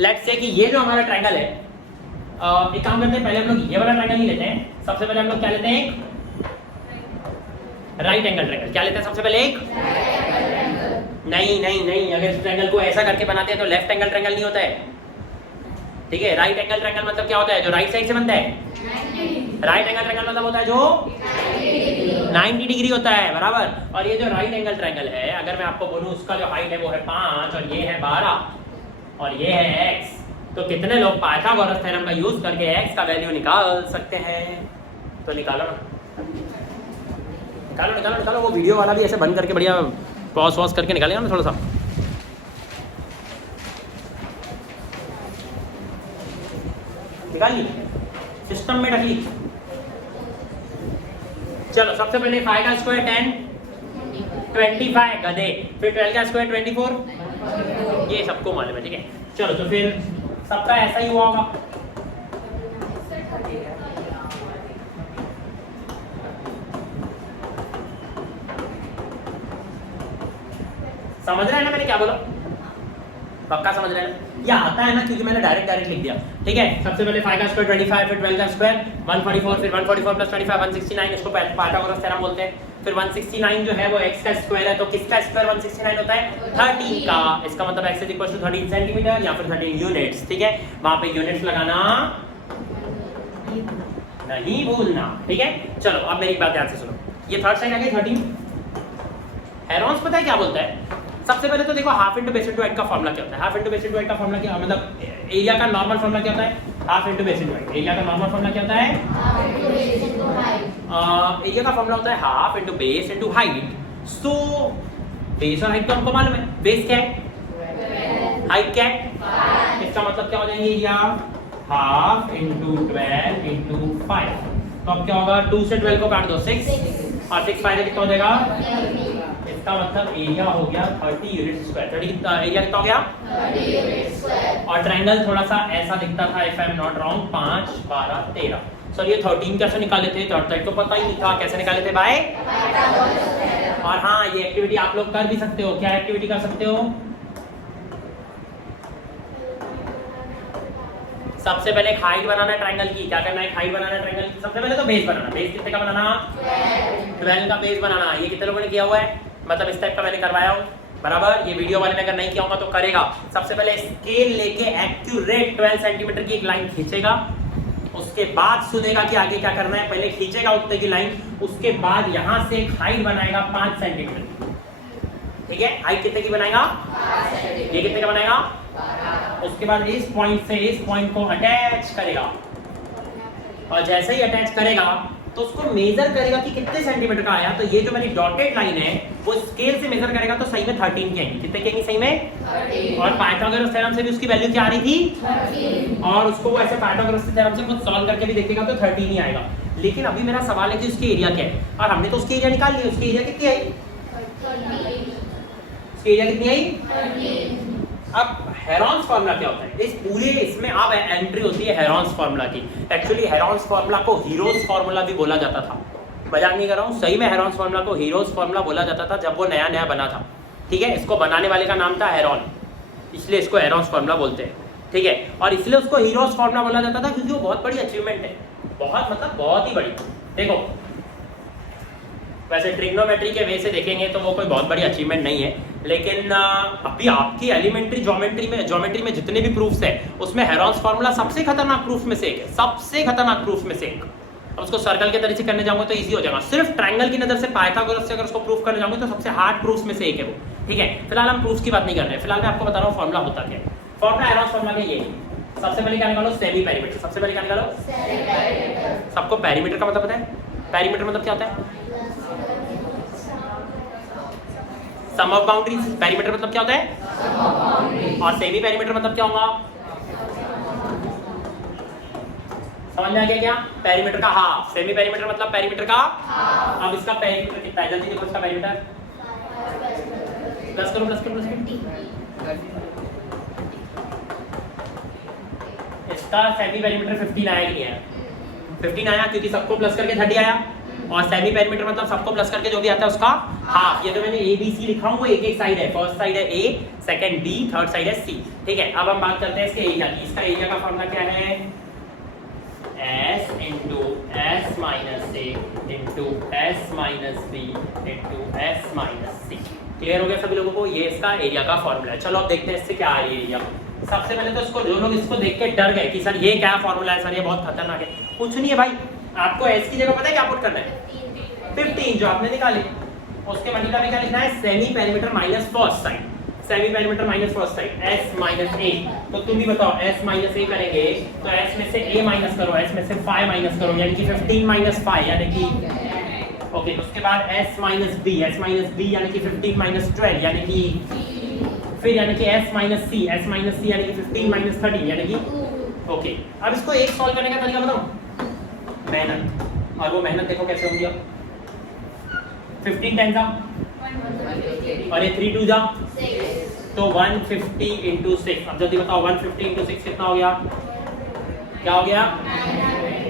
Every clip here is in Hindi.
लेट्स से कि ये जो हमारा ट्रायंगल है, एक काम करते हैं, पहले हम लोग ये वाला ट्रायंगल ही लेते हैं। सबसे पहले हम लोग क्या लेते हैं, एक राइट एंगल ट्रायंगल। क्या लेते हैं सबसे पहले, एक नहीं नहीं नहीं, अगर इस ट्रायंगल को ऐसा करके बनाते हैं तो लेफ्ट एंगल ट्रायंगल नहीं होता है, ठीक है। राइट एंगल ट्रायंगल मतलब क्या होता है, जो राइट साइड से बनता है। राइट एंगल ट्रायंगल मतलब होता है जो 90 डिग्री होता है, बराबर। और ये जो राइट एंगल ट्रायंगल है, अगर मैं आपको बोलूं उसका जो हाइट है वो है 5 और ये है 12 और ये है x, तो कितने लोग पाइथागोरस थ्योरम का यूज करके x का वैल्यू निकाल सकते हैं? तो निकालो ना, निकालो निकालो निकालो। वो वीडियो वाला भी ऐसे बंद करके बढ़िया पॉज वॉज करके निकालेगा ना थोड़ा सा। निकाल ली, सिस्टम में रख ली। चलो सबसे पहले 5 का स्क्वायर 10, 25 गधे, फिर 12 का स्क्वायर 24, ये सबको मालूम है, ठीक है। चलो तो फिर सबका ऐसा ही हुआ होगा। समझ रहे हैं ना मैंने क्या बोला? पक्का समझ रहे हैं ना? ये आता है ना क्योंकि मैंने डायरेक्ट लिख दिया, ठीक है। सबसे पहले 5 का स्क्वायर 25, फिर 12 का स्क्वायर 144, फिर 144 प्लस 25 169, इसको पाइथागोरस थ्योरम बोलते हैं। फिर 169 जो है वो x का स्क्वायर है, तो किसका स्क्वायर 169 होता है? 13 का। इसका मतलब x 13 सेंटीमीटर या फिर 13 यूनिट्स, ठीक है। वहां पे यूनिट्स लगाना नहीं भूलना, ठीक है। चलो अब मेरी बात ध्यान से सुनो, ये थर्ड साइड आ गई 13। हेरोन्स पता है क्या बोलता है? सबसे पहले तो देखो half into base into height का फॉर्मूला क्या होता है। Half into base into height का फॉर्मूला क्या, मतलब एरिया का नॉर्मल फॉर्मूला क्या होता है? Half into base into height. Area का नॉर्मल फॉर्मूला क्या होता है? एरिया का फॉर्मूला होता है half into base into height. So base और हाइट तो हमको मालूम है, बेस क्या है, हाइट क्या है, इसका मतलब क्या हो जाएंगे एरिया हाफ इंटू 12 इंटू 5। तो अब क्या होगा, 2 से 12 को काट दो 6 और 6 5 कितना हो जाएगा, इसका मतलब एरिया हो गया 30 यूनिट स्क्वायर। 30 एरिया कितना हो गया 30 यूनिट स्क्वायर। और ट्रायंगल थोड़ा सा ऐसा दिखता था, if I am not wrong, 5 12 13। Sir ये 13 कैसे निकाले थे? थर्ड साइड तो पता ही नहीं था, कैसे निकाले थे भाई? और हाँ, ये एक्टिविटी आप लोग कर भी सकते हो। क्या एक्टिविटी कर सकते हो? सबसे पहले एक हाइट बनाना है ट्रायंगल की। क्या करना है? हाइट बनाना है ट्रायंगल की। सबसे पहले तो बेस बनाना। बेस कितने का बनाना? 12 का बेस बनाना। ये कितने लोगों ने किया हुआ है? मतलब इस टाइप का मैंने करवाया हूँ, बराबर। ये वीडियो वाले ने अगर नहीं किया होगा तो करेगा। सबसे पहले स्केल लेके एक्यूरेट 12 सेंटीमीटर की एक लाइन खींचेगा, उसके बाद सुनेगा कि आगे क्या करना है। पहले खींचेगा उतने की लाइन, उसके बाद यहाँ से एक हाइट बनाएगा 5 सेंटीमीटर, ठीक है। हाइट कितने की बनाएगा? ये कितने का बनाएगा? उसके बाद इस पॉइंट से इस पॉइंट को अटैच करेगा, और जैसे ही अटैच करेगा तो उसको मेजर करेगा कि कितने सेंटीमीटर का आया। तो ये जो मेरी डॉटेड लाइन है वो स्केल से मेजर करेगा तो सही में 13 की आएगी। कितने की आएगी सही में? 13। और पाइथागोरस थ्योरम से भी उसकी वैल्यू क्या आ रही थी? 13। और उसको वो ऐसे पाइथागोरस थ्योरम से खुद सॉल्व करके भी देखेगा तो 13 ही आएगा। लेकिन अभी मेरा सवाल है कि उसकी एरिया क्या है, और हमने तो उसकी एरिया निकाल ली। उसकी एरिया कितनी आई? 13। उसकी एरिया कितनी आई? 13। अब हेरोन्स फार्मूला क्या होता है? इस पूरे इसमें अब एंट्री होती है हेरोन्स फार्मूला की। एक्चुअली हेरोन्स फार्मूला को हीरोज फार्मूला भी बोला जाता था, मजाक नहीं कर रहा हूँ, सही में हेरोन्स फार्मूला को हीरोज फार्मूला बोला जाता था जब वो नया नया बना था, ठीक है। इसको बनाने वाले का नाम था हेरोन, इसलिए इसको हेरोन्स फार्मूला बोलते हैं, ठीक है। और इसलिए उसको हीरोज फार्मूला बोला जाता था क्योंकि वो बहुत बड़ी अचीवमेंट है, बहुत मतलब बहुत ही बड़ी। देखो वैसे ट्रिग्नोमेट्री के वे से देखेंगे तो वो कोई बहुत बड़ी अचीवमेंट नहीं है, लेकिन अभी आपकी एलिमेंट्री ज्योमेट्री में जितने भी प्रूफ्स है उसमें हेरोन्स फार्मूला सबसे खतरनाक प्रूफ में से एक है, सबसे खतरनाक प्रूफ में से एक। अब उसको सर्कल के तरीके से करने जाऊंगा तो इजी हो जाएगा। सिर्फ ट्रायंगल की नजर से पाइथागोरस से अगर उसको प्रूफ करने जाऊंगा तो सबसे हार्ड प्रूफ में से एक है वो, ठीक है। फिलहाल हम प्रूफ की बात नहीं कर रहे हैं, फिलहाल मैं आपको बता रहा हूँ फॉर्मूला होता क्या है। फॉर्मूला हेरोन्स फार्मूला का ये है। सबसे पहले क्या निकालो? Semi perimeter. सबसे पहले क्या निकालो? सबको पेरीमीटर का मतलब पता है? पेरीमीटर मतलब क्या होता है? सम ऑफ बाउंड्रीज। पेरीमीटर मतलब क्या होता है? और सेमी पेरीमीटर मतलब क्या होगा? समझ में आ गया क्या? पेरीमीटर का हाफ। सेमी पेरीमीटर मतलब पेरीमीटर का हाफ। अब इसका पेरीमीटर कितना है? जल्दी देखो इसका पेरीमीटर। प्लस करो प्लस करो प्लस करो। इसका सेमी पेरीमीटर 15 आया कि नहीं आया? 15 आया क्योंकि सबको प्लस करके 30 आया, और सेमी पेरीमीटर मतलब सबको प्लस करके जो भी आता है उसका हाफ। ये जो मैंने ए बी सी लिखा हूँ वो एक एक साइड है, फर्स्ट साइड है ए, सेकंड बी, थर्ड साइड है सी। ठीक है, अब हम बात करते हैं इसके एरिया की। इसका एरिया का फॉर्मूला क्या है? S into S minus A into S minus B into S minus C। Clear हो गया सभी लोगों को? ये इसका एरिया का फॉर्मूला है। चलो अब देखते हैं इससे क्या है एरिया। सबसे पहले तो इसको जो लोग इसको देख के डर गए कि सर ये क्या फॉर्मूला है, सर ये बहुत खतरनाक है, कुछ नहीं है भाई। आपको S की जगह पता है क्या पुट करना है? 15 जो आपने निकाली, उसके मल्टीप्लाई में क्या लिखना है? Semi perimeter minus first side, semi perimeter minus first side S minus A। तो तुम भी बताओ S माइनस A करेंगे तो S में से A माइनस करो, S में से 5 माइनस करो, यानी कि 15 माइनस 5 यानी कि ओके। उसके बाद S minus B, S minus B यानी कि 15 माइनस 12 यानी कि फिर यानी कि S minus C, S minus C यानी कि 15 माइनस 13 यानी कि ओके। अब इसको एक सॉल्व करने का तरीका बताओ, मेहनत। और वो मेहनत देखो कैसे होगी। अब 15 10 जा और ये 3 2 जा तो 150 इंटू 6। अब जल्दी बताओ 150 इंटू 6 कितना हो गया? क्या हो गया?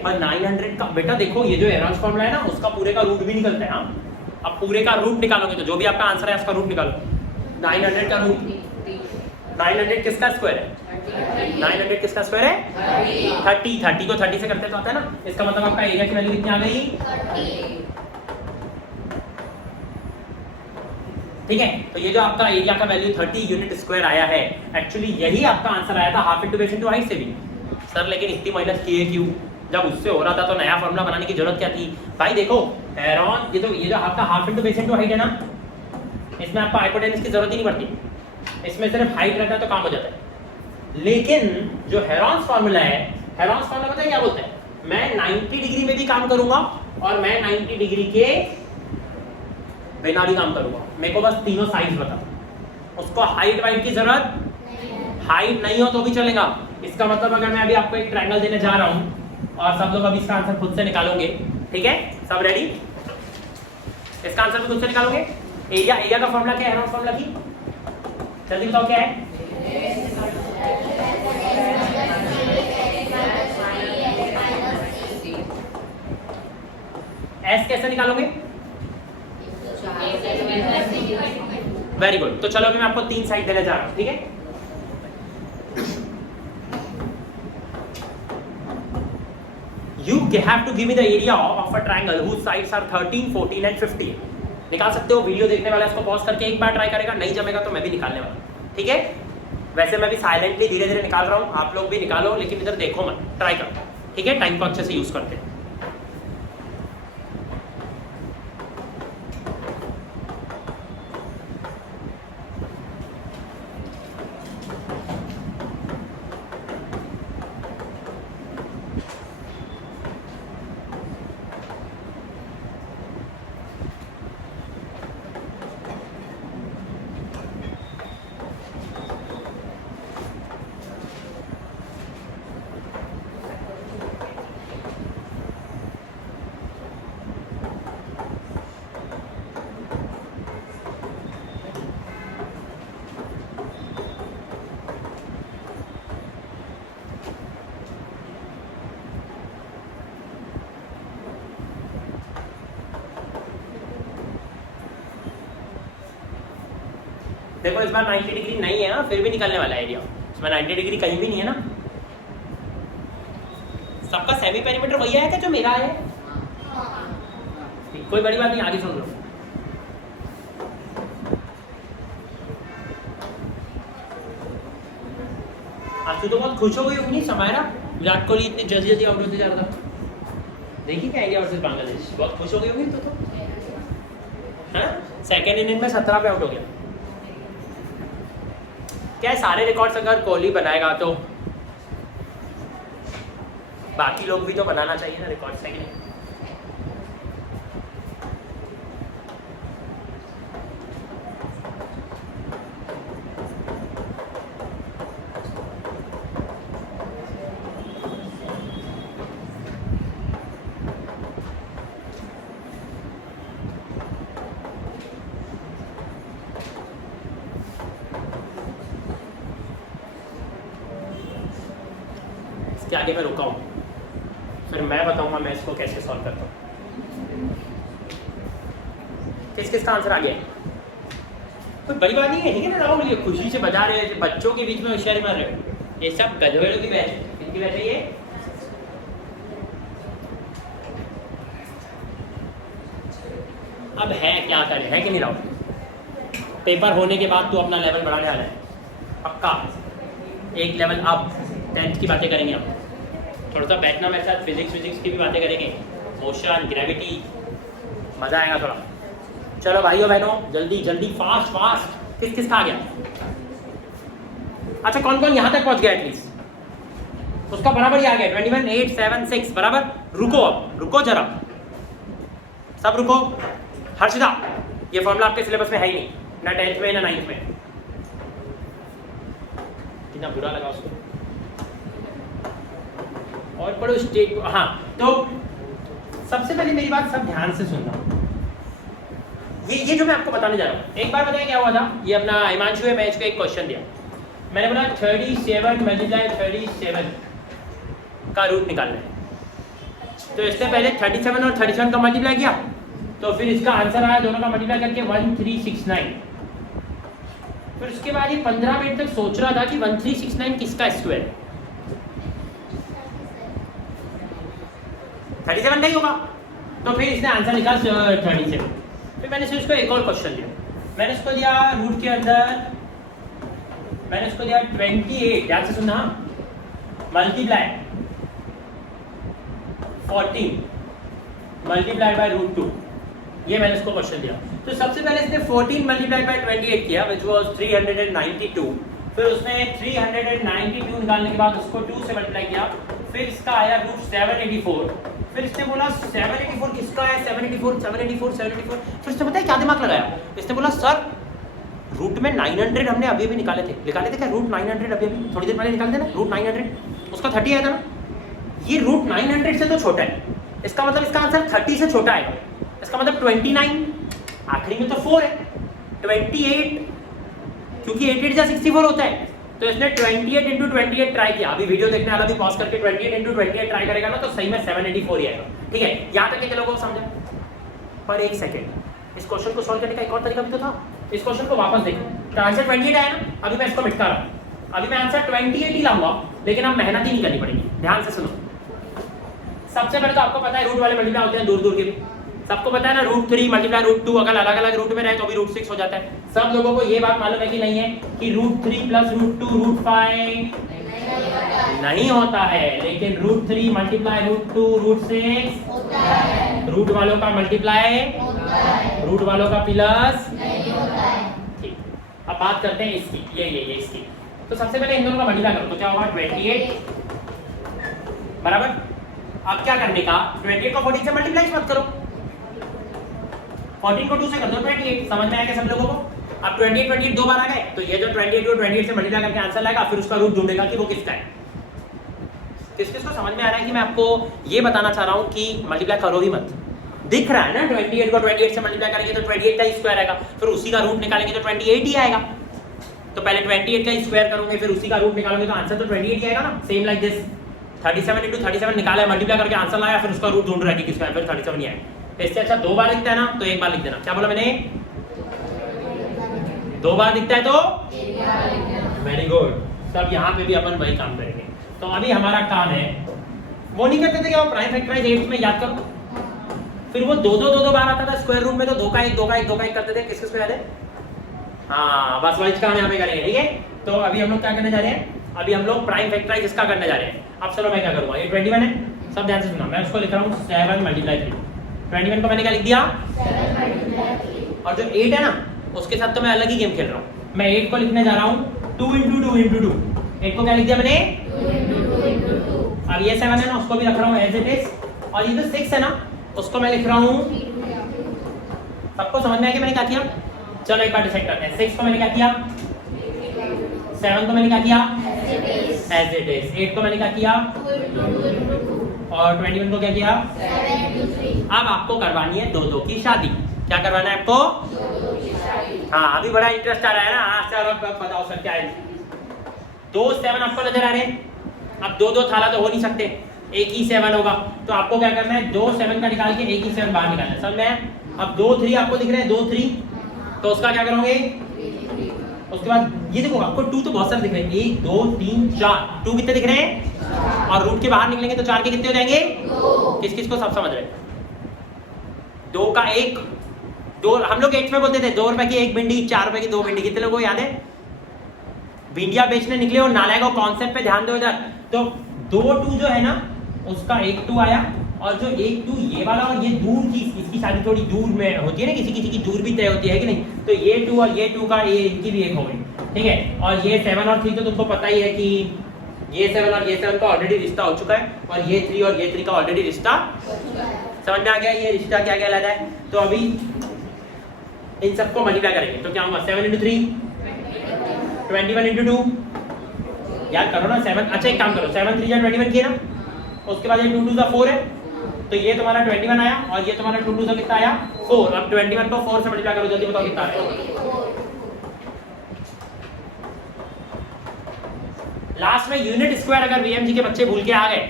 और 900 का बेटा देखो ये जो हेरॉन्स फॉर्मूला है ना उसका पूरे का रूट भी निकलता है। हाँ, अब पूरे का रूट निकालोगे तो जो भी आपका आंसर है उसका रूट निकालो। 900 का रूट, 900 किसका स्क्वायर है? 900 किसका स्क्वायर है? 30। 30 को 30 से करते तो आता है ना। इसका मतलब आपका एरिया की वैल्यू कितनी आ गई? ठीक है, तो ये जो आपका एरिया का वैल्यू 30 यूनिट स्क्वायर आया है, एक्चुअली यही आपका आंसर आया था half into base into height से भी। सर लेकिन इतनी मेहनत किए क्यों? जब उससे हो रहा था तो नया फॉर्मूला बनाने की जरूरत क्या थी? भाई देखो हेरॉन, ये जो आपका half into base into height है ना, इसमें आपको हाइपोटेनस की जरूरत ही नहीं पड़ती, इसमें सिर्फ हाइट रहता है तो काम हो जाता है। लेकिन जो हेरॉन्स फॉर्मूला है, हेरॉन्स फॉर्मूला पता है क्या बोलता है? मैं 90 डिग्री में भी काम करूंगा और मैं 90 डिग्री के बिना भी काम करूंगा, मेरे को बस तीनों साइड्स बता। उसको हाइट वाइट की जरूरत, हाइट नहीं हो तो भी चलेगा। इसका मतलब अगर मैं अभी आपको एक ट्रायंगल देने जा रहा हूं और सब लोग अभी इसका आंसर खुद से निकालोगे, ठीक है? सब रेडी? इसका आंसर भी खुद से निकालोगे। एरिया का फॉर्मूला क्या है? हेरॉन्स फॉर्मूला की जल्दी बताओ क्या है? एस कैसे निकालोगे? Very good. तो चलो अभी मैं आपको 3 साइड देने जा रहा हूं, ठीक है? You have to give me the area of a triangle whose sides are 13, 14 and 15. निकाल सकते हो। वीडियो देखने वाला इसको पॉज करके एक बार ट्राई करेगा, नहीं जमेगा तो मैं भी निकालने वाला, ठीक है? वैसे मैं भी साइलेंटली धीरे धीरे निकाल रहा हूँ, आप लोग भी निकालो, लेकिन इधर देखो मत, ट्राई करो, ठीक है? टाइम को अच्छे से यूज करते हैं। देखो इस बार 90 डिग्री नहीं है ना, फिर भी निकलने वाला है एरिया। इसमें 90 डिग्री कहीं भी नहीं है ना। सबका सेमी पेरीमीटर वही है क्या जो मेरा है? कोई बड़ी बात नहीं, आगे सुन लो। आज तो बहुत खुश हो गई होगी समायरा, विराट कोहली इतनी जल्दी जल्दी आउट होते जा रहा था। देखिए क्या इंडिया वर्सेस बांग्लादेश, बहुत खुश हो गई होगी तो हाँ? सेकेंड इनिंग में 17 पे आउट हो गया। क्या सारे रिकॉर्ड्स अगर कोहली बनाएगा तो बाकी लोग भी तो बनाना चाहिए ना रिकॉर्ड्स, है कि नहीं? इसके आगे मैं रुका हूँ, फिर मैं बताऊंगा मैं इसको कैसे सॉल्व करता हूँ। किस किस का आंसर आ गया? कोई बड़ी बात नहीं है, ठीक है ना राहुल, ये खुशी से बजा रहे हैं, बच्चों के बीच में होशियारी मार रहे हो। ये सब गधेड़ों की बैच है। किसकी बैच है ये? अब है क्या करें, है कि नहीं राहुल? पेपर होने के बाद तो अपना लेवल बढ़ाने वाला है पक्का, एक लेवल अप। 10th की बातें करेंगे हम, थोड़ा सा बैठना मेरे साथ, फिजिक्स की भी बातें करेंगे, मोशन, ग्रेविटी, मज़ा आएगा थोड़ा। चलो भाइयों बहनों, जल्दी जल्दी, फास्ट फास्ट। किस किस का आ गया? अच्छा, कौन कौन यहाँ तक पहुँच गया एटलीस्ट? उसका बराबर ही आ गया 21, 8, 7, 6 बराबर। रुको, अब रुको जरा, सब रुको। हर्षिता, ये फॉर्मूला आपके सिलेबस में है ही नहीं, ना 10th में ना 9th में। कितना बुरा लगा उसको। और पढ़ो स्टेट। हाँ, तो सबसे पहले मेरी बात सब ध्यान से सुनना। ये जो मैं आपको बताने जा रहा हूँ, एक बार बताया क्या हुआ था। ये अपना हिमांशु है, मैं इसको एक क्वेश्चन दिया, मैंने बोला 37 मल्टीप्लाई 37 का रूट निकालना है। तो इससे पहले 37 और 37 का मल्टीप्लाई किया, तो फिर इसका आंसर आया दोनों का मल्टीप्लाई करके 1369। फिर उसके बाद ये 15 मिनट तक सोच रहा था कि 1369 किसका स्क्वायर है। 37 नहीं होगा, तो फिर इसने आंसर लिखा 37। फिर मैंने इसको एक और क्वेश्चन दिया, मैंने इसको दिया रूट के अंदर, मैंने इसको दिया 28, ध्यान से सुनना, मल्टीप्लाई 14 मल्टीप्लाइड बाय रूट 2। ये मैंने इसको क्वेश्चन दिया। तो सबसे पहले इसने 14 मल्टीप्लाइड बाय 28 किया, विच वाज 392। फिर उसने 392 निकालने के बाद उसको 2 से मल्टीप्लाई किया, फिर इसका आया रूट 784। फिर इसने बोला 784 किसका है? 784। फिर इसने पता है क्या दिमाग लगाया, इसने बोला सर रूट में 900 हमने अभी अभी निकाले थे क्या? रूट 900 अभी थोड़ी देर पहले निकाले थे ना, रूट 900, उसका 30 आया था ना। ये रूट 900 से तो छोटा है, इसका मतलब इसका आंसर 30 से छोटा आएगा। इसका मतलब 29, आखिरी में तो 4 है, 28, क्योंकि 8 जा 64 होता है। तो इसने 28 इंटू 28 ट्राई किया। अभी वीडियो देखने वाला भी पॉज करके 28 इंटू 28 ट्राई करेगा ना, तो सही में 784 ही आएगा। ठीक है, यहाँ तक के लोगों को समझा? पर एक सेकेंड, इस क्वेश्चन को सॉल्व करने का एक और तरीका भी तो था। इस क्वेश्चन को वापस देखो, तो आंसर 28 आया ना। अभी मैं इसको मिटा रहा हूँ, अभी मैं आंसर 28 ही लाऊंगा, लेकिन अब मेहनत ही नहीं करनी पड़ेगी। ध्यान से सुनो, सबसे पहले तो आपको पता है रूट वाले मल्टीप्लाई होते हैं दूर दूर के भी, सबको पता है ना। रूट 3 मल्टीप्लाई रूट 2 अगर अलग अलग रूट में रहे तो भी रूट 6 हो जाता है। सब लोगों को ये बात मालूम है कि नहीं है कि रूट 3 प्लस रूट 2 रूट 5 नहीं होता है, लेकिन रूट 3 मल्टीप्लाई रूट 2 रूट 6 होता है। रूट वालों का मल्टीप्लाई होता है, रूट वालों का प्लस नहीं होता है। ठीक, अब बात करते हैं इसकी, ये इसकी। तो सबसे पहले इन दोनों का मल्टीप्लाई करो, तो क्या होगा 28 बराबर। अब क्या करने का, 28 को 14 से मल्टीप्लाई मत करो, 14 को 2 से कर दो 28। समझ में आएगा सब लोगों को? अब 28 दो बार आ गए, तो ये जो 28 को 28 से मल्टीप्लाई करके आंसर लाएगा, फिर उसका रूट ढूंढेगा कि वो किसका है। किस किस को समझ में आ रहा है कि मैं आपको ये बताना चाह रहा हूँ कि मल्टीप्लाई करो भी मत। दिख रहा है ना 28 को 28 से मल्टीप्लाई करेंगे तो 28 का ही स्क्वायर आएगा, फिर उसी का रूट निकालेंगे तो 28 ही आएगा। तो पहले 28 का ही स्क्वायर करोगे, फिर उसी का रूट निकालोगे तो आंसर तो 28 ही आएगा ना। सेम लाइक दिस, 37 इंटू 37 निकाला, मल्टीप्लाई करके आंसर लाया, फिर उसका रूट ढूंढ रहा है कि किसका है, फिर 37 ही आएगा। इससे अच्छा 2 बार लिखता है ना, तो 1 बार लिख देना। क्या बोला मैंने? 2 बार दिखता है तो वेरी गुड। सब यहाँ पे भी अपन वही काम करेंगे। तो अभी हमारा काम है, वो नहीं करते थे क्या, प्राइम फैक्टराइज 8 में याद करो, फिर वो 2 बार आता था स्क्वायर रूट में, तो 2 का 1 करते थे। किसको याद है? हाँ, बस वही काम यहाँ पे करेंगे। ठीक है, तो अभी हम लोग क्या करने जा रहे हैं, अभी हम लोग प्राइम फैक्टराइज इसका करने जा रहे हैं। अब चलो मैं क्या करूँगा, ये 21 है, सब ध्यान से सुनना, मैं उसको लिख रहा हूँ 7 मल्टीप्लाई 3। 21 को मैंने क्या लिख दिया 7 मल्टीप्लाई 3, और जो 8 है ना उसके साथ तो मैं अलग ही गेम खेल रहा हूँ। मैं 8 को लिखने जा रहा हूँ 2 इंटू 2 इंटू 2। 8 को क्या लिख दिया मैंने 2 इंटू 2 इंटू 2। अब ये 7 है ना, उसको भी रख रहा हूँ एज इट इज, और ये जो 6 है ना उसको मैं लिख रहा हूँ। सबको समझ में आया कि मैंने क्या किया? चलो एक बार डिसाइड करते हैं। 6 को मैंने क्या किया, 7 को मैंने क्या किया एज इट इज, 8 को मैंने क्या किया, और 21 को क्या किया। अब आपको करवानी है 2-2 की शादी। क्या करवाना है आपको? 2-2 की शादी। हाँ, अभी बड़ा इंटरेस्ट आ रहा है ना। हाँ चलो बताओ सर क्या है। 2 7 आपको नजर आ रहे हैं। अब 2-2 थाला तो हो नहीं सकते, एक ही 7 होगा, तो आपको क्या करना है 2 7 का निकाल के एक ही 7 बाहर निकालना है। समझ में? अब 2 3 आपको दिख रहे हैं, 2 3, तो उसका क्या करोगे? उसके बाद ये देखो आपको 2 तो बहुत सारे दिख रहे हैं, 1 2 3 4, 2 कितने दिख रहे हैं? और रूट के बाहर निकलेंगे तो 4 के कितने हो जाएंगे? 2। किस किस को सब समझ रहे हैं? 2 का 1, 2 हम लोग 1 में बोलते थे, 2 रुपए की 1 भिंडी, 4 रुपए की 2 भिंडी। कितने लोगों को याद है? भिंडिया बेचने निकले और नालायक कॉन्सेप्ट पे ध्यान दो इधर। तो 2 2 जो है ना उसका 1 2 आया, और जो 1 2 ये वाला, और ये दूर की, इसकी शादी थोड़ी दूर में होती है ना, किसी किसी की दूर भी तय होती है कि नहीं, तो ये 2 और ये 2 का ये इनकी भी 1 हो गई, ठीक है। और ये 7 और 3 तो तुमको पता ही है कि ये 7 और ये 7 का ऑलरेडी रिश्ता हो चुका है, और ये 3 और ये 3 का ऑलरेडी रिश्ता समझ में आ गया। ये रिश्ता क्या कहलाता है? तो अभी इन सबको मल्टीप्लाई करेंगे तो क्या होगा? 7 × 3 21 × 2, याद करो ना 7। अच्छा एक काम करो, 7 3 जा 21 किया ना, उसके बाद ये 2 2 4 है, तो ये तुम्हारा 21 आया, और ये तुम्हारा 2 2 से कितना आया? 4। अब 21 को 4 से मल्टीप्लाई करो, जल्दी बताओ कितना आया? लास्ट में यूनिट स्क्वायर अगर वीएमजी के बच्चे भूल के आ गए,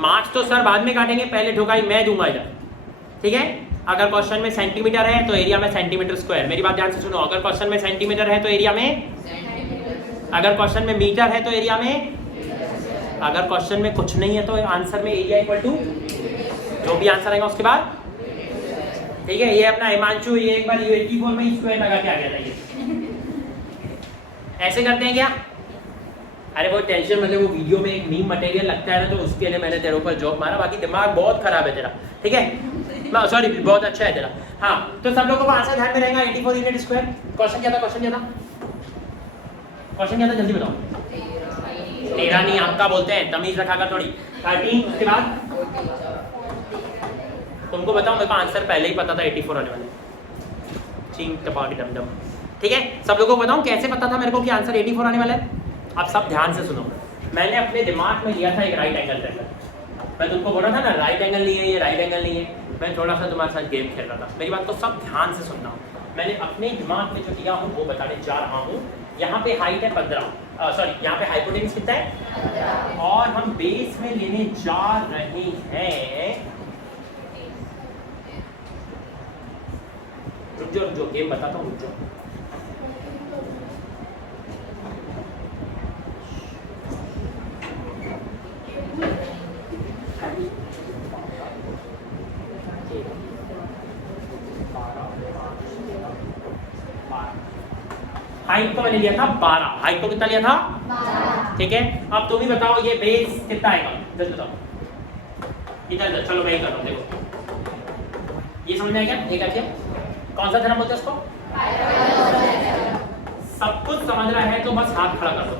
मार्क्स तो सर बाद में काटेंगे, पहले ठोकाई मैं दूंगा इधर, ठीक है। अगर क्वेश्चन में सेंटीमीटर है तो एरिया में सेंटीमीटर स्क्वायर, मेरी बात ध्यान से सुनो। अगर क्वेश्चन में सेंटीमीटर है तो एरिया में, अगर क्वेश्चन में मीटर है तो एरिया में, अगर क्वेश्चन में कुछ नहीं है तो आंसर में एरिया इक्वल टू जो भी आंसर आएगा उसके बाद, ठीक है। ये अपना हिमांशु ये एक बार U84 में स्क्वायर लगा के आ गया था, ये ऐसे करते हैं क्या? अरे वो टेंशन मतलब वो वीडियो में एक मीम मटेरियल लगता है ना, तो उसके लिए मैंने तेरे ऊपर जॉब मारा, बाकी दिमाग बहुत खराब है तेरा, ठीक है। सॉरी बहुत अच्छा है तेरा। हाँ तो सब लोगों को आंसर ध्यान में रहेगा, 84 यूनिट स्क्वायर। क्वेश्चन क्या था? क्वेश्चन क्या था? क्वेश्चन क्या था? जल्दी बताओ। 13 नहीं आपका बोलते हैं, तमीज रखा कर थोड़ी। 13 उसके बाद तुमको बताओ, मेरे को आंसर पहले ही पता था 84 आने वाले, चिंग टपाकी डम डम, ठीक है। सब लोगों को बताऊं कैसे पता था मेरे को कि आंसर 84 आने वाला है? अब सब ध्यान से सुनो। मैंने अपने दिमाग में लिया था एक राइट एंगल ट्रायंगल, मैं तुमको बोला था ना राइट एंगल नहीं है, ये राइट एंगल नहीं है। मैं थोड़ा सा तुम्हारे साथ गेम खेल रहा था, मेरी बात को सब ध्यान से सुनना। मैंने अपने दिमाग में जो लिया हूँ वो बताने जा रहा हूँ। यहाँ पे हाइट है 15, सॉरी यहाँ पे हाइपोटेन्यूज कितना है, और हम बेस में लेने जा रहे हैं, रुक जाओ गेम बताता हूँ, रुक जाओ। हाइट को मैंने लिया था 12, हाइट को कितना लिया था? 12, ठीक है। अब तुम ही बताओ ये बेस कितना आएगा, जल्दी बताओ। इधर चलो मैं ही कर रहा हूँ, देखो ये समझ में आएगा? ठीक है, कौन सा थ्योरम बोलते हैं उसको? सब कुछ समझ रहा है तो बस हाथ खड़ा कर दो,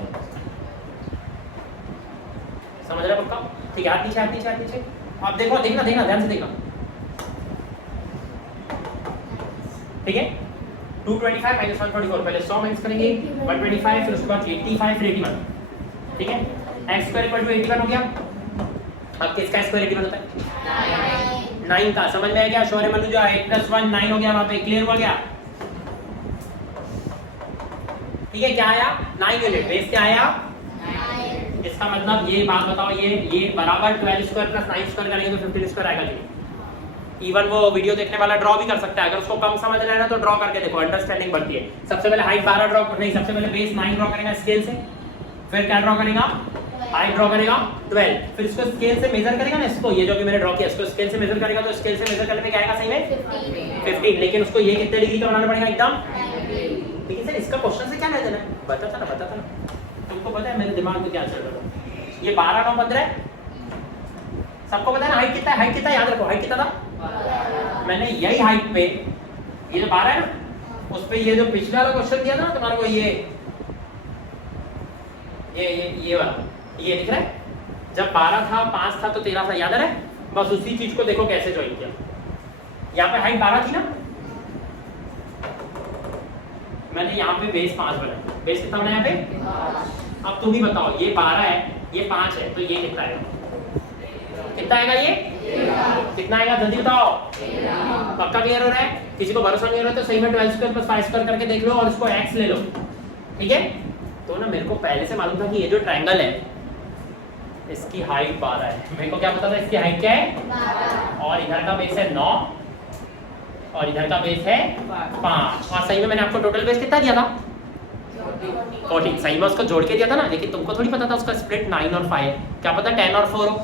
समझ रहा है पक्का? ठीक है, हाथ नीचे, हाथ नीचे, हाथ नीचे। अब देखो, देखना देखना ध्यान से देखना, ठीक है। 225 माइनस 144, पहले 100 माइनस करेंगे, 125 फिर उसके बाद 85 फिर 81, ठीक है। x स्क्वायर इक्वल टू 81 हो गया। अब किसका स्क्वायर 81 होता है? 9 का। समझ में आ गया? शौर्य मनु जो 8 + 1 9 हो गया, वहां पे क्लियर हो गया, ठीक है। क्या आया? 9 यूनिट। बेस क्या आया? 9। इसका मतलब ये बात बताओ, ये बराबर 12 स्क्वायर + 9 स्क्वायर करेंगे तो 15 स्क्वायर आएगा कि इवन वो वीडियो देखने वाला ड्रॉ भी कर सकता है, अगर उसको कम समझ रहा है ना तो ड्रॉ करके देखो, अंडरस्टैंडिंग बढ़ती है। सबसे पहले हाइट 12 ड्रॉ नहीं, सबसे पहले बेस 9 ड्रॉ करेगा स्केल से, फिर क्या ड्रॉ करेगा? हाइट ड्रॉ करेगा 12, फिर इसको स्केल से मेजर करेगा ना, इसको ये जो कि मैंने ड्रॉ किया इसको स्केल से मेजर करेगा, तो स्केल से मेजर करने पे क्या आएगा सही में? 15। लेकिन उसको ये कितने डिग्री का बनाना पड़ेगा? एकदम। लेकिन सर इसका क्वेश्चन से क्या लेना देना है? बताता ना, तुमको पता है मेरे दिमाग में क्या चल रहा है? ये 12 9 15 है, सबको पता है ना? हाइट कितना है? हाइट कितना याद रखो, हाइट कितना था? मैंने यही हाइट पे, ये जो 12 है ना, उस पे ये जो पिछले वाला क्वेश्चन दिया था ना तुम्हारे को, ये वाला, ये दिख रहा है? जब 12 था, 5 था तो 13 था, याद है? बस उसी चीज को देखो कैसे ज्वाइन किया। यहाँ पे हाइट 12 थी ना, मैंने यहाँ पे बेस 5 बनाया। बेस कितना बनाया यहाँ पे? अब तुम ही बताओ, ये 12 है, ये 5 है, तो ये कितना आएगा? कितना आएगा? ये कितना आएगा? जल्दी बताओ। पक्का क्लियर हो रहा है? किसी को भरोसा नहीं हो रहा है तो सही में 12 स्क्वायर + 5 स्क्वायर करके देख लो और इसको x ले लो, ठीक है। तो ना मेरे को पहले से मालूम था कि ये जो ट्रायंगल है इसकी हाइट 12 है। मेरे को क्या पता था इसकी हाइट क्या है 12, और इधर का बेस है 9 और इधर का बेस है 5। और सही में मैंने आपको टोटल बेस कितना दिया था 14। सही में उसको जोड़ के दिया था ना, लेकिन तुमको थोड़ी पता था उसका स्प्लिट 9 और 5 है। क्या पता 10 और 4 हो,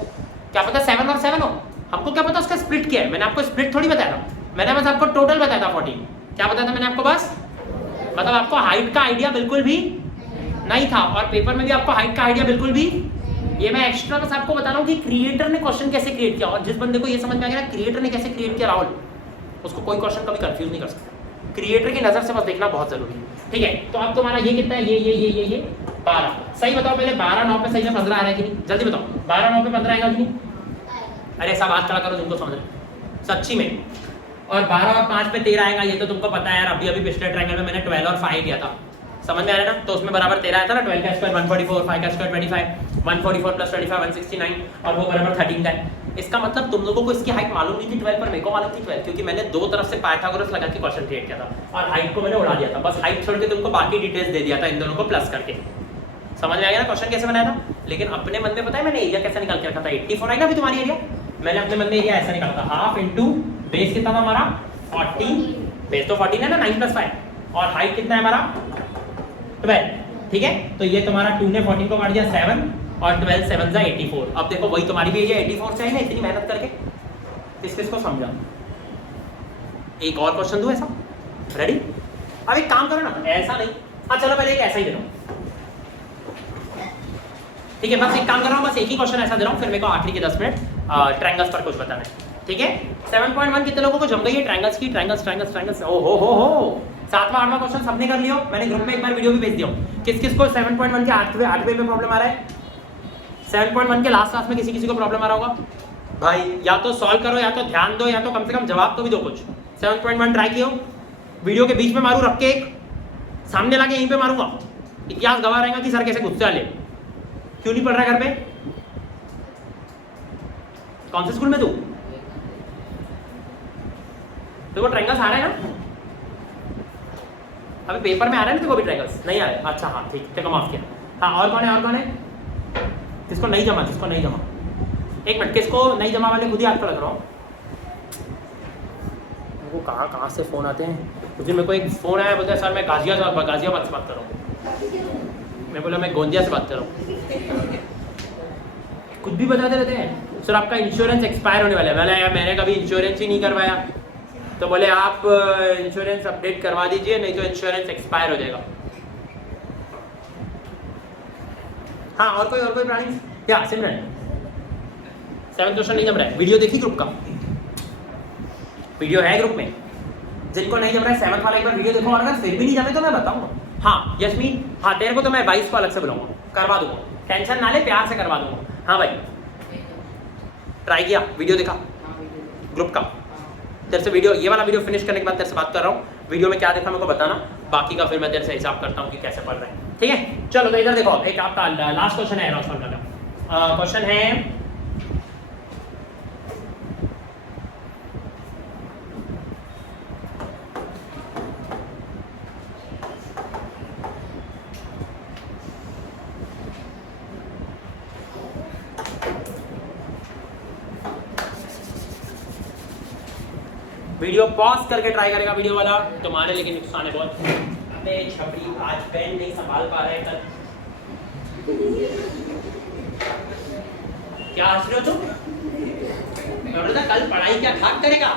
क्या पता 7 और 7 हो, हमको क्या पता उसका स्प्लिट क्या है। मैंने आपको स्प्लिट थोड़ी बताया था, मैंने बस आपको टोटल बताया था 14। क्या बताया था मैंने आपको बस, मतलब आपको हाइट का आइडिया बिल्कुल भी नहीं था, और पेपर में भी आपको हाइट का आइडिया बिल्कुल भी, ये मैं एक्स्ट्रा बस आपको बता रहा हूँ कि क्रिएटर ने क्वेश्चन कैसे क्रिएट किया। और जिस बंदे को ये समझ में आ गया क्रिएटर ने कैसे क्रिएट किया राहुल, उसको कोई क्वेश्चन कभी कंफ्यूज नहीं कर सकता। क्रिएटर की नजर से बस देखना बहुत जरूरी है, ठीक है। तो अब तुम्हारा ये कितना है, ये 12। सही बताओ पहले, 12 9 पे सही में 15 आ रहा है कि नहीं, जल्दी बताओ 12 9 पे 15 आएगा कि नहीं। अरे सब हाथ खड़ा करो जिनको समझ रहे सच्ची में। और 12 और 5 पे 13 आएगा, ये तो तुमको पता है यार, अभी पिछले ट्रायंगल में मैंने 12 और 5 दिया था, समझ में आ रहा है ना। तो उसमें बराबर 13 आया था ना, 12 का स्क्वायर 144, 5 का स्क्वायर 25, 144 प्लस 25 169, और वो बराबर 13 का है। इसका मतलब तुम लोगों को इसकी हाइट मालूम नहीं थी 12, पर मेरे को मालूम थी 12, क्योंकि मैंने दो तरफ से पाइथागोरस लगा के क्वेश्चन क्रिएट किया था, और हाइट को मैंने उड़ा दिया था, बस हाइट छोड़ के तुमको बाकी डिटेल्स दे दिया था इन दोनों को प्लस करके। समझ में आ गया ना क्वेश्चन कैसे बनाया था। लेकिन अपने मन में पता है मैंने एरिया कैसे निकाल के रखा था, 84 आएगा अभी तुम्हारी एरिया, मैंने अपने मन में एरिया ऐसा निकाला था, हाफ इंटू बेस कितना था हमारा 14, बेस तो 14 है ना 9 + 5, और हाइट कितना है हमारा 12, ठीक है। तो ये तुम्हारा 2 ने 14 को काट दिया 7, और 12 7 जा 84। अब देखो वही तुम्हारी भी एरिया 84 से है ना, इतनी मेहनत करके, इसको समझा। एक और क्वेश्चन दूं ऐसा, रेडी। अब एक काम करो ना, ऐसा नहीं, हाँ चलो पहले एक ऐसा ही दे रहा हूं, ठीक है। बस एक काम कर रहा हूँ, बस एक ही क्वेश्चन ऐसा दे रहा हूँ, फिर मेरे को आखिरी के 10 मिनट ट्रायंगल्स पर कुछ बताना है, ठीक है। 7.1 कितने लोगों को जम गई है ट्रायंगल्स की, ट्रायंगल्स। ओ हो 7वां 8वां क्वेश्चन सबने कर लिया। मैंने ग्रुप में एक बार वीडियो भी भेज दिया, किस किस को 7.1 के 8वें में प्रॉब्लम आ रहा है, 7.1 के लास्ट में किसी को प्रॉब्लम आ रहा होगा भाई, या तो सॉल्व करो, या तो ध्यान दो, या तो कम से कम जवाब तो भी दो कुछ। 7.1 ट्राई किया, वीडियो के बीच में मारू रख के, एक सामने लाके यहीं पे मारूंगा, इतिहास गवाह रहेगा कि सर कैसे गुस्से वाले, क्यों नहीं पढ़ रहा घर पे, कौन से स्कूल में तू, तो वो ट्रायंगल्स आ रहे हैं ना अभी पेपर में, आ रहा है ना, तो वो भी ट्रायंगल्स नहीं आ रहे, अच्छा हाँ ठीक, तेरे को माफ किया। हाँ और कौन है, किसको नहीं जमा, एक मिनट, किसको नहीं जमा वाले खुद ही हाथ खड़ा करो। वो कहाँ से फ़ोन आते हैं, उस दिन मेरे को एक फ़ोन आया, बोलता है सर मैं गाजियाबाद से बात कर रहा हूँ, मैं बोला मैं गोंदिया से बात कर रहा हूँ, कुछ भी बताते रहते हैं। सर आपका इंश्योरेंस एक्सपायर होने वाला है, मैंने यार मैंने कभी इंश्योरेंस ही नहीं करवाया, तो बोले आप इंश्योरेंस अपडेट करवा दीजिए, नहीं तो इंश्योरेंस एक्सपायर हो जाएगा। हाँ और कोई प्राणी, क्या सिमरन 7 क्वेश्चन नहीं जम रहा है, वीडियो देखी ग्रुप का, वीडियो है ग्रुप में, जिनको नहीं जम रहा है 7 वाला एक बार वीडियो देखो, और अगर फिर भी नहीं जमे तो मैं बताऊंगा। हाँ यस्मीन, हाँ तेरे को तो मैं 22 को अलग से बुलाऊंगा, करवा दूंगा, टेंशन ना ले, प्यार से करवा दूंगा। हाँ भाई ट्राई किया, वीडियो देखा ग्रुप का, तेरे से वीडियो, ये वाला वीडियो फिनिश करने के बाद तेरे से बात कर रहा हूँ, वीडियो में क्या देखा मेरे को बताना, बाकी का फिर मैं तेरे से हिसाब करता हूँ कि कैसे पढ़ रहे हैं, ठीक है। चलो तो इधर देखो, एक आपका लास्ट क्वेश्चन है रोशन का, क्वेश्चन है वीडियो पॉज करके ट्राई करेगा वीडियो वाला, तुम्हारे लेकिन नुकसान है बहुत। अबे छपरी आज पेन नहीं संभाल पा रहे कल, क्या हंस रहे हो तुम, कल पढ़ाई क्या खाक करेगा।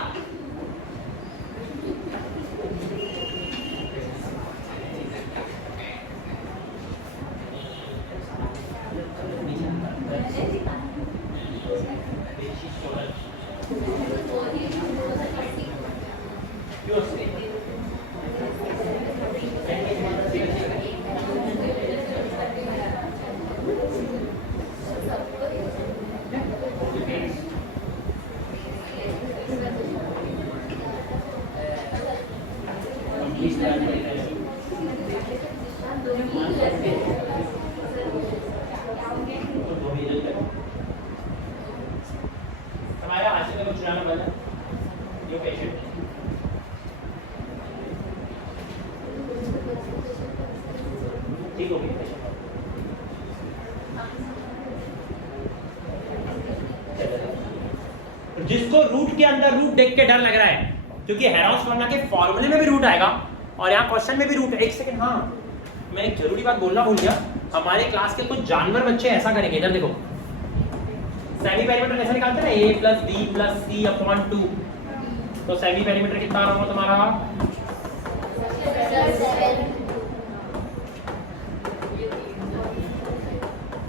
जिसको रूट के अंदर रूट देख के डर लग रहा है, क्योंकि हेरोल्ड्स फॉर्मूला के फॉर्मूले में भी रूट आएगा और यहाँ क्वेश्चन में भी रूट है। एक सेकंड, हाँ मैं एक जरूरी बात बोलना भूल गया, हमारे क्लास के कुछ जानवर बच्चे ऐसा करेंगे, इधर देखो सेमी पेरीमीटर कैसे निकालते हैं ना, a plus b plus c upon 2, तो सेमी पेरीमीटर कितना आ रहा होगा तुम्हारा,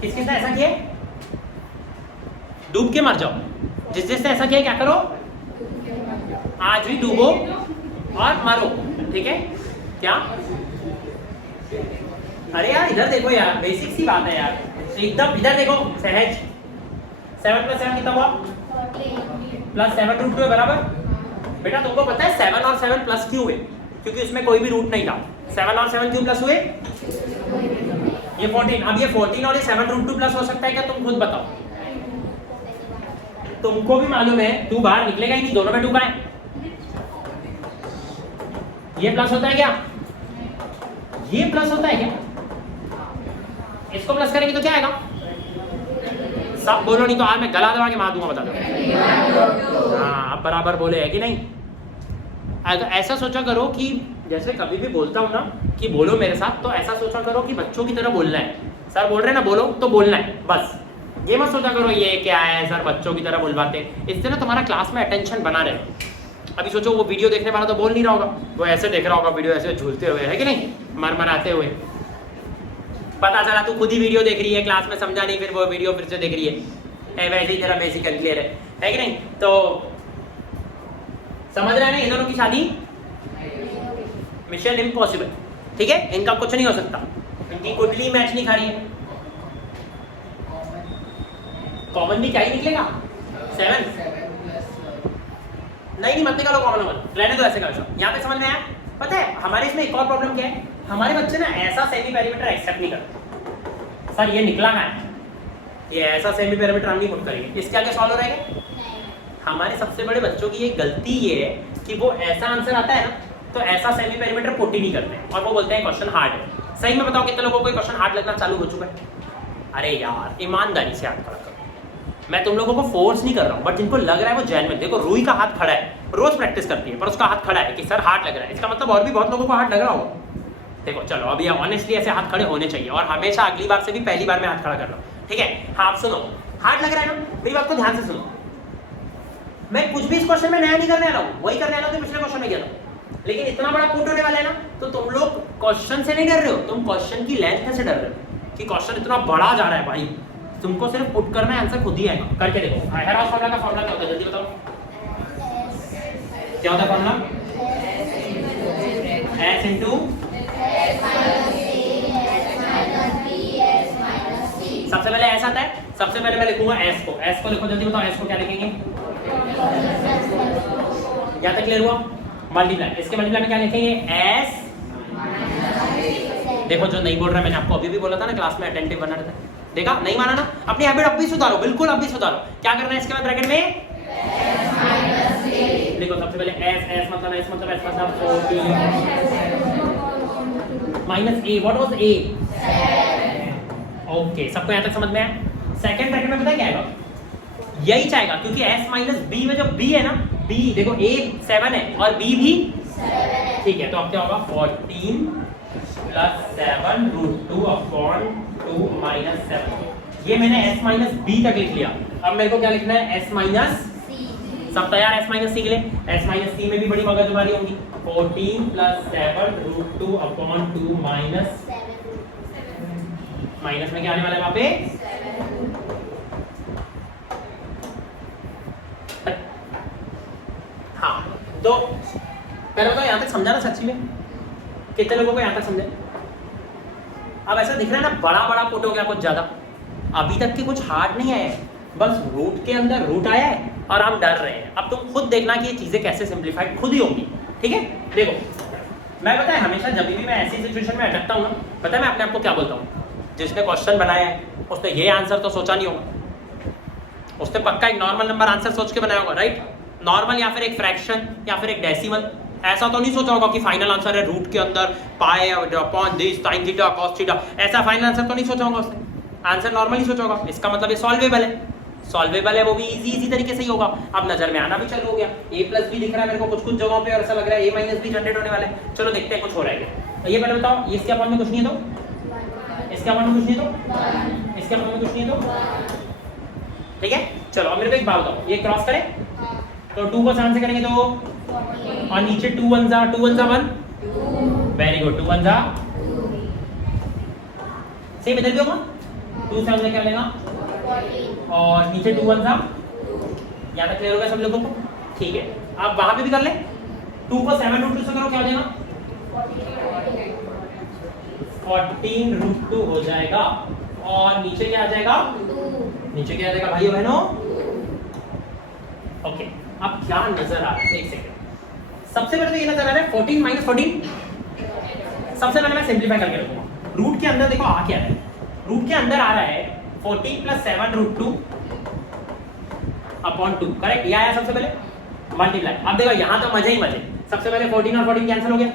किस किसने ऐसा किया, डूब के मर जाओ, जिस जिसने ऐसा किया क्या करो, आज भी डूबो और मरो, ठीक है क्या। अरे यार इधर देखो यार, बेसिक सी बात है यार, एकदम इधर देखो सहज, 7 + 7 कितना हुआ, प्लस 7 रूट 2 है बराबर। बेटा तुमको पता है 7 और 7 प्लस क्यों हुए, क्योंकि उसमें कोई भी रूट नहीं था। 7 और 7 क्यों प्लस हुए, ये 14, अब ये 14 और ये 7 रूट 2 प्लस हो सकता है क्या, तुम खुद बताओ। तुमको भी मालूम है 2 बाहर निकलेगा ही नहीं, दोनों में 2 का है, ये प्लस होता है क्या, ये प्लस होता है क्या, इसको प्लस करेंगे तो क्या आएगा, सब बोलो नहीं तो आज मैं गला दबा के मार दूंगा, बता दो। हाँ अब बराबर बोले है कि नहीं। अगर ऐसा सोचा करो कि जैसे कभी भी बोलता हूँ ना कि बोलो मेरे साथ, तो ऐसा सोचा करो कि बच्चों की तरह बोलना है, सर बोल रहे हैं ना बोलो तो बोलना है बस, ये मत सोचा करो ये क्या है सर बच्चों की तरह बुलवाते, इससे ना तुम्हारा क्लास में अटेंशन बना रहे। अभी सोचो वो वीडियो देखने वाला तो बोल नहीं रहा होगा, वो ऐसे देख रहा होगा वीडियो, ऐसे झूलते हुए, है कि नहीं, मरमराते हुए, पता चला तू खुद ही वीडियो देख रही है, क्लास में समझा नहीं, फिर वो वीडियो फिर से देख रही है, वैसे ही जरा बेसिक क्लियर है कि नहीं। तो समझ रहे हैं ना, इन दोनों की शादी मिशन इम्पॉसिबल, ठीक है, इनका कुछ नहीं हो सकता, इनकी कुंडली मैच नहीं खा रही है, कॉमन भी क्या ही निकलेगा 7, नहीं मत निकालो कॉमन नंबर, रहने दो ऐसे का वैसा। यहाँ पे समझ में आया। पता है हमारे इसमें एक और प्रॉब्लम क्या है, हमारे बच्चे ना ऐसा सेमी पेरीमीटर एक्सेप्ट नहीं करते, सर ये निकला है, ये ऐसा सेमी पेरीमीटर हम नहीं पुट करेंगे, इसके आगे सॉल्व हो रहेगा। हमारे सबसे बड़े बच्चों की एक गलती ये है कि वो ऐसा आंसर आता है ना तो ऐसा सेमी पेरीमीटर पुट ही नहीं करते और वो बोलते हैं क्वेश्चन हार्ड है। सही में बताओ कितने लोगों को क्वेश्चन हार्ड लगना चालू हो चुका है। अरे यार ईमानदारी से हाथ खड़ा करो, मैं तुम लोगों को फोर्स नहीं कर रहा हूँ, बट जिनको लग रहा है वो जेन्युइन, देखो रूही का हाथ खड़ा है, रोज प्रैक्टिस करती है पर उसका हाथ खड़ा है कि सर हार्ड लग रहा है, इसका मतलब और भी बहुत लोगों को हार्ड लग रहा होगा। देखो चलो अभी ऑनेस्टली ऐसे हाथ खड़े होने चाहिए और हमेशा अगली बार से भी पहली बार में हाथ खड़ा कर रहा हूँ, ठीक है। हाँ सुनो, हार्ड लग रहा है ना, मेरी बात को ध्यान से सुनो, मैं कुछ भी इस क्वेश्चन में नया नहीं करने वाला हूँ, वही करने वाला हूँ पिछले क्वेश्चन में किया था, लेकिन इतना बड़ा पुट होने वाला है ना तो तुम लोग क्वेश्चन से नहीं डर रहे हो, तुम क्वेश्चन की लेंथ से डर रहे हो कि क्वेश्चन इतना बड़ा जा रहा है भाई, तुमको सिर्फ पुट करना है, आंसर खुद ही आएगा, करके देखो। हेरोल्ड्स फॉर्मूला का फॉर्मूला क्या होता है जल्दी बताओ, क्या होता है फॉर्मूला, s इंटू सबसे पहले s आता है, सबसे पहले मैं लिखूंगा s को लिखो जल्दी बताओ, s को क्या लिखेंगे, यहाँ तक क्लियर हुआ, मल्टीप्लाई, इसके मल्टीप्लाई में क्या लिखेंगे s, देखो जो नहीं बोल रहा मैंने आपको अभी भी बोला था ना क्लास में अटेंटिव बना रहता है, देखा नहीं माना ना, अपनी हैबिट अब भी सुधारो, बिल्कुल अब भी सुधारो। क्या करना है इसके बाद ब्रैकेट में देखो सबसे पहले s मतलब 14 minus a, what was a, okay सबको यहाँ तक समझ में आया। सेकंड ब्रैकेट में पता है क्या आएगा, यही चाहेगा क्योंकि s माइनस b में जो b है ना, b देखो a 7 है और b भी ठीक है, तो अब क्या होगा 14 प्लस 7 रूट 2 अपॉन 2 माइनस 7, ये मैंने s माइनस b तक लिख लिया। अब मेरे को क्या लिखना है s माइनस c, सब तैयार s माइनस c के लिए, s माइनस c में भी बड़ी मगजमारी होगी, 14 plus 7 root 2 upon 2 minus, minus में क्या आने वाला है वहां पे, हाँ तो पहले बताओ यहाँ तक समझा ना सच्ची में, कितने लोगों को यहाँ तक समझे। अब ऐसा दिख रहा है ना बड़ा बड़ा पुट हो गया कुछ ज्यादा, अभी तक के कुछ हार्ड नहीं आया है, बस रूट के अंदर रूट आया है और हम डर रहे हैं। अब तुम खुद देखना कि ये चीजें कैसे सिंप्लीफाइड खुद ही होंगी, ठीक है। देखो मैं पता है हमेशा जब भी मैं ऐसी सिचुएशन में अटकता हूँ ना, पता है मैं अपने आप को क्या बोलता हूँ, जिसने क्वेश्चन बनाया है उसने ये आंसर तो सोचा नहीं होगा, उसने पक्का एक नॉर्मल नंबर आंसर सोच के बनाया होगा, राइट, नॉर्मल या फिर एक फ्रैक्शन या फिर एक डेसिमल, ऐसा तो नहीं सोचा होगा कि फाइनल आंसर है रूट के अंदर pi upon this sin theta cos theta, ऐसा फाइनल आंसर तो नहीं सोचा होगा उसने, आंसर नॉर्मली सोचा होगा, इसका मतलब ये सॉल्वेबल है, सॉल्वेबल है वो भी इजी तरीके से ही होगा। अब नजर में आना भी चालू हो गया, a प्लस भी दिख रहा है मेरे को कुछ जगहों पे और ऐसा लग रहा है a माइनस भी जनरेट होने वाला है। चलो देखते हैं कुछ हो रहा है। तो ये पहले बताओ, ये इसके अपॉन में कुछ नहीं है तो इसके अपॉन में कुछ नहीं है तो इसके अपॉन में कुछ नहीं है तो ठीक है। चलो अब मेरे को एक बात बताओ, ये क्रॉस करें तो 2 को 7 से करेंगे तो और नीचे 2 1 जा 1 वेरी गुड 2 1 जा सेम इधर भी होगा 2 7 से क्या लेगा और नीचे 2 1 जा। यहाँ तक क्लियर हो गया सब लोगों को? ठीक है, आप वहां पे भी कर ले 2 को 7 रूट 2 से करो क्या हो जाएगा 14 रूट 2 हो जाएगा और नीचे क्या आ जाएगा नीचे क्या आ जाएगा भाइयों बहनों। ओके अब क्या नजर आ रहा है, एक सेकंड। सबसे पहले तो ये नजर आ रहा है 14 माइनस 14। सबसे पहले मैं सिंपलीफाई करके रखूंगा। रूट के अंदर देखो आ क्या है, रूट के अंदर आ रहा है 14 प्लस 7 रूट 2 अपॉन 2 करेक्ट। ये आया सबसे पहले मल्टीप्लाई। अब देखो यहाँ तो मजे ही मजे, सबसे पहले 14 और 14 कैंसिल हो गया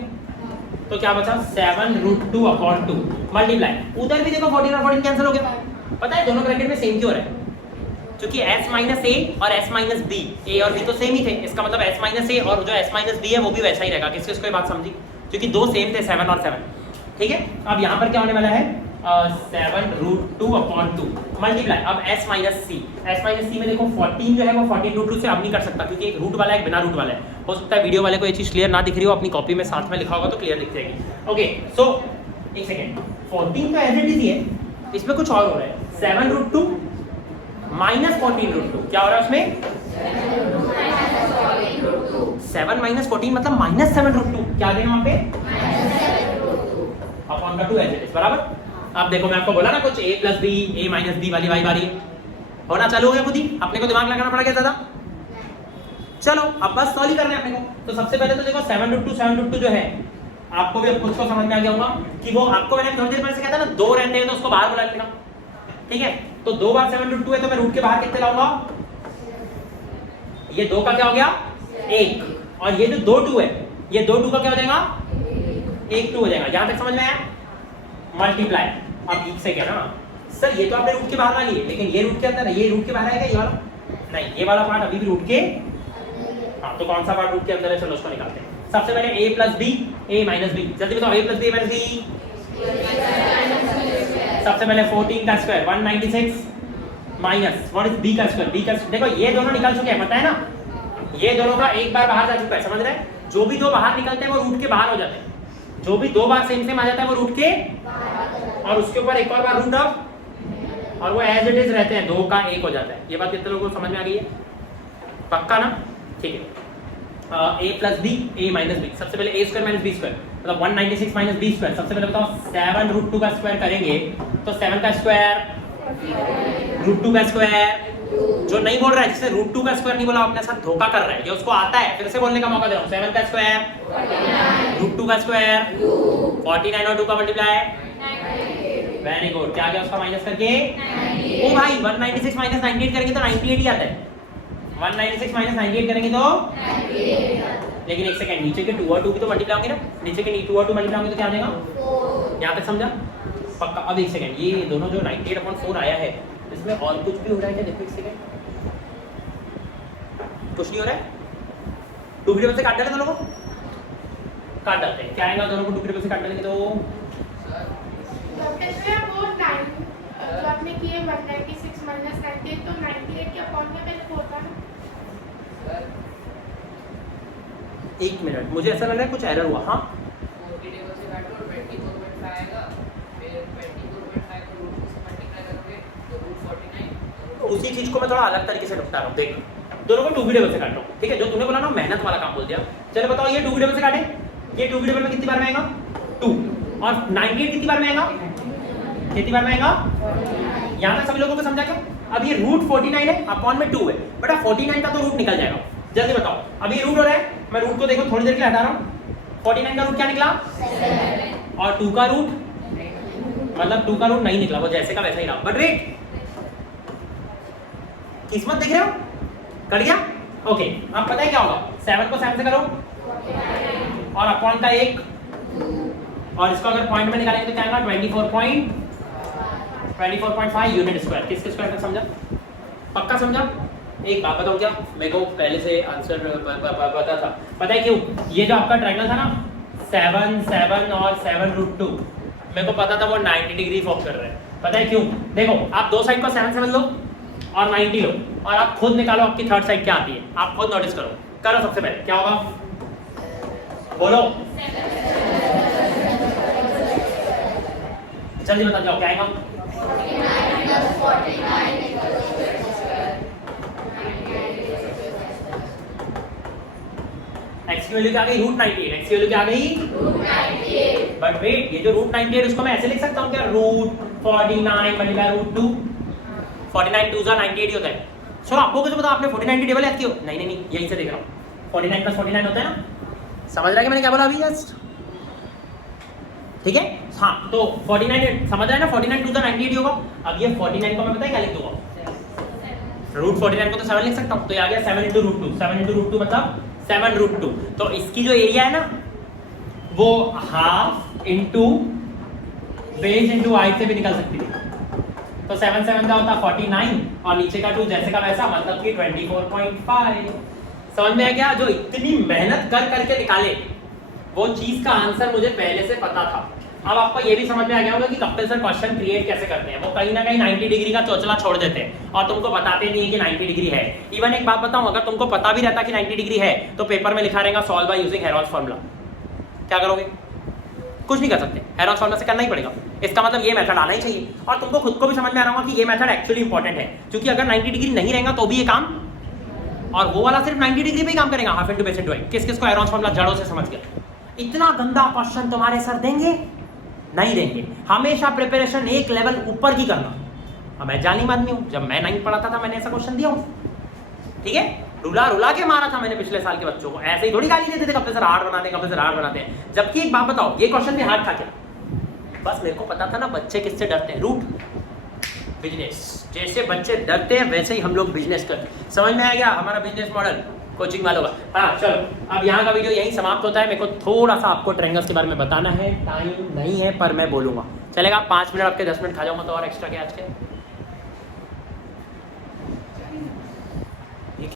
तो क्या बचा 7 रूट 2 अपॉन 2 मल्टीप्लाई। उधर भी देखो 14 और 14 कैंसिल हो गया। पता है दोनों ब्रैकेट में सेम क्यों हो रहा है, क्योंकि s माइनस ए और s माइनस बी, ए और बी तो सेम ही थे, इसका मतलब s माइनस ए और जो s माइनस बी है वो भी वैसा ही रहेगा। किसको इसको बात समझी, क्योंकि दो सेम थे 7 और 7। ठीक है, अब यहाँ पर क्या होने वाला है 7 रूट 2 अपॉन 2 मल्टीप्लाई। अब s माइनस सी में देखो 14 जो है वो 14 रूट 2 से अब नहीं कर सकता, क्योंकि एक रूट वाला है एक बिना रूट वाला है। हो सकता है वीडियो वाले को ये चीज क्लियर ना दिख रही हो, अपनी कॉपी में साथ में लिखा होगा तो क्लियर दिख जाएगी। ओके सो एक सेकेंड, 14 तो एज इट इज ही है, इसमें कुछ और हो रहा है 7 रूट 2 माइनस 14 रूट 2 क्या हो रहा है उसमें 7 माइनस 14 मतलब माइनस 7 रूट 2 क्या दें वहां पे अपॉन का 2 एज इट इज बराबर। अब देखो मैं आपको बोला ना कुछ a plus B a minus b वाली बारी होना चालू हो गया खुद ही, अपने को दिमाग लगाना पड़ेगा ज्यादा। चलो अब बस सॉल्व ही करना है अपने को। तो सबसे पहले तो देखो 7 रूट 2 जो है आपको भी अब कुछ को समझ में आ गया होगा कि वो आपको मैंने थोड़ी देर पहले से कहता ना 2 रहते हैं तो उसको बाहर बुला लेना। ठीक है, तो 2 बार 7 रूट 2 है तो मैं रूट के बाहर कितने लाऊंगा, ये 2 का क्या हो गया 1 और ये जो 2 2 है ये 2 2 का क्या हो जाएगा 1 2 हो जाएगा। यहां तक समझ में आया मल्टीप्लाई। अब एक से क्या ना सर ये तो आपने रूट के बाहर वाली है, लेकिन ये रूट के अंदर है, ये रूट के बाहर आएगा ये वाला नहीं, ये वाला पार्ट अभी भी रूट के हाँ, तो कौन सा पार्ट रूट के अंदर है चलो उसको निकालते हैं। सबसे पहले a plus B a minus B, जल्दी बताओ a plus B minus B. सबसे पहले 14 का square 196 minus what is b का स्क्वायर, b का देखो ये दोनों निकल चुके हैं पता है ना, ये दोनों का एक बार बाहर जा चुका है समझ रहे हैं। जो भी दो बाहर निकलते हैं वो रूट के बाहर हो जाते हैं, जो भी 2 बार सेम आ जाता है वो रूट के और उसके ऊपर एक और बार रूट ऑफ और वो एज इट इज रहते हैं 2 का 1 हो जाता है। ये बात कितने लोगों को समझ में आ गई है, पक्का ना? ठीक है, a plus B a minus B. सबसे पहले a square minus b square मतलब 196 माइनस b स्क्वायर। सबसे पहले बताओ 7 रूट 2 का स्क्वायर करेंगे तो 7 का स्क्वायर रूट 2 का स्क्वायर। जो नहीं बोल रहा है जिसने रूट 2 का स्क्वायर नहीं बोला अपने साथ धोखा कर रहा है, ये उसको आता है फिर से बोलने का मौका दे रहा हूं। 7 का स्क्वायर रूट 2 का स्क्वायर 49 और 2 का मल्टीप्लाई वेरी गुड क्या आ गया उसका माइनस करके ओ भाई 196 माइनस 98 करेंगे तो 98 ही आता है। 196 माइनस 98 करेंगे तो 98। लेकिन एक सेकंड नीचे के 2 और 2 की तो मल्टीप्लाई होंगे ना, नीचे के 2 और 2 मल्टीप्लाई होंगे तो क्या आ जाएगा 4। यहां तक समझा पक्का। अब एक सेकंड ये दोनों जो 98/4 आया है इसमें और कुछ भी हो रहा है क्या, देखो एक सेकंड कुछ नहीं हो रहा है। 2 की टेबल से काट डाले दोनों को, काट डालते हैं क्या आएगा दोनों को 2 की टेबल से काट डालेंगे तो जो आपने किए 196 माइनस 98 तो 98 के अपॉन में पहले 4 था ना। एक मिनट मुझे ऐसा लग रहा है कुछ एरर हुआ। हाँ 4 की टेबल से काटो और 24.5 आएगा, फिर 24.5 को रूट से मल्टीप्लाई करोगे तो रूट 49। उसी चीज को मैं थोड़ा अलग तरीके से निपटा रहा हूं। देख दोनों को 2 की टेबल से काट रहा हूं, ठीक है। जो तूने बोला ना मेहनत वाला काम बोल दिया। चलो बताओ ये 2 की टेबल से काटे, ये 2 की टेबल में कितनी बार में आएगा 2 और 98 कितनी बार में आएगा, कितनी बार में आएगा। यहां तक सभी लोगों को समझा क्या? अब ये रूट 49 है अपॉन में 2 है बेटा, 49 का तो रूट निकल जाएगा। जल्दी बताओ अब ये रूट हो रहा है, मैं रूट को देखो थोड़ी देर के लिए हटा रहा हूं। 49 का रूट क्या निकला 7 और 2 का रूट मतलब 2 का रूट नहीं निकला, वो जैसे का वैसा ही रहा। बट वेट किस्मत देख रहे हो कट गया। ओके अब पता है क्या होगा, 7 को 7 से करो और अपॉन का 1 और इसको अगर पॉइंट में निकालेंगे तो क्या आएगा 24.5 यूनिट स्क्वायर। किसके स्क्वायर तक समझा पक्का समझा? एक बात बताऊं क्या, मेरे को पहले से आंसर पता था। पता है क्यों? ये जो आपका ट्रायंगल था ना 7 7 और 7√2, मेरे को पता था वो 90 डिग्री फॉर्म कर रहे हैं। पता है क्यों? देखो आप दो साइड को 7 7 लो और 90 लो और आप खुद निकालो आपकी थर्ड साइड क्या आती है। आप खुद नोटिस करो सबसे पहले क्या होगा, बोलो जल्दी बता जाओ क्या आएगा। एक्स की वैल्यू क्या आ गई √98, एक्स की वैल्यू क्या आ गई √98। बट वेट, ये जो √98 उसको मैं ऐसे लिख सकता हूँ क्या, √49 मल्टीप्लाई √2, 49 2 98 होता है। चलो आपको कुछ बताओ, आपने 49 की टेबल याद की हो? नहीं यहीं से देख रहा हूँ, 49 + 49 होता है ना, समझ रहा है कि मैंने क्या बोला अभी जस्ट? ठीक है हाँ, तो 49 समझ रहा है ना, 49 2 98 होगा। अब ये 49 को मैं पता है क्या लिख दूंगा, √49 को तो 7 लिख सकता हूँ, तो ये आ गया 7 × √2, 7 × √2 मतलब 7√2। तो इसकी जो एरिया है ना वो ½ इंटू बेस इंटू हाइट से भी निकल सकती है। तो 7 7 का होता 49 और नीचे का 2 जैसे का वैसा, मतलब कि 24.5। समझ में आ गया? जो इतनी मेहनत कर करके निकाले वो चीज का आंसर मुझे पहले से पता था। अब आपको ये भी समझ में आ गया होगा कि कपिल सर क्वेश्चन क्रिएट कैसे करते हैं। वो कहीं ना कहीं 90 डिग्री का चौचला छोड़ देते हैं और तुमको बताते नहीं है कि 90 डिग्री है। इवन एक बात बताऊं, अगर तुमको पता भी रहता कि 90 डिग्री है तो पेपर में लिखा रहेगा solve by using Harold's formula. क्या करोगे? कुछ नहीं कर सकते, हेरोल्ड्स फार्मूला से करना ही पड़ेगा। इसका मतलब ये मेथड आना ही चाहिए और तुमको खुद को भी समझ में आ रहा होगा कि ये मेथड एक्चुअली इंपॉर्टेंट है, क्योंकि अगर 90 डिग्री नहीं रहेगा तो भी ये काम, और वो वाला सिर्फ 90 डिग्री पे ही काम करेगा, ½ इंटू बेस इंटू हाइट। किस किस को हेरोल्ड्स फार्मूला जड़ों से समझ गया? इतना गंदा क्वेश्चन तुम्हारे सर देंगे नहीं देंगे। हमेशा प्रिपरेशन एक लेवल ऊपर की करना। अब मैं जानी आदमी हूं, जब मैं 9 पढ़ा था मैंने ऐसा क्वेश्चन दिया हूं, ठीक है, रुला के मारा था मैंने पिछले साल के बच्चों को। ऐसे ही थोड़ी गाली देते थे कपिल सर हार्ड बनाते हैं, कपिल सर हार्ड बनाते हैं। जबकि एक बात बताओ, ये क्वेश्चन भी हार्ड था क्या? बस मेरे को पता था ना बच्चे किससे डरते हैं, रूट बिजनेस। जैसे बच्चे डरते हैं वैसे ही हम लोग बिजनेस करते हैं। समझ में आ गया हमारा बिजनेस मॉडल कोचिंग वालों का? हाँ चलो, अब यहाँ का वीडियो यहीं समाप्त होता है। मेरे को थोड़ा सा आपको ट्रायंगल्स के बारे में बताना है, टाइम नहीं है पर मैं बोलूँगा, चलेगा? 5 मिनट आपके 10 मिनट खा जाऊँगा तो और एक्स्ट्रा क्या आज के।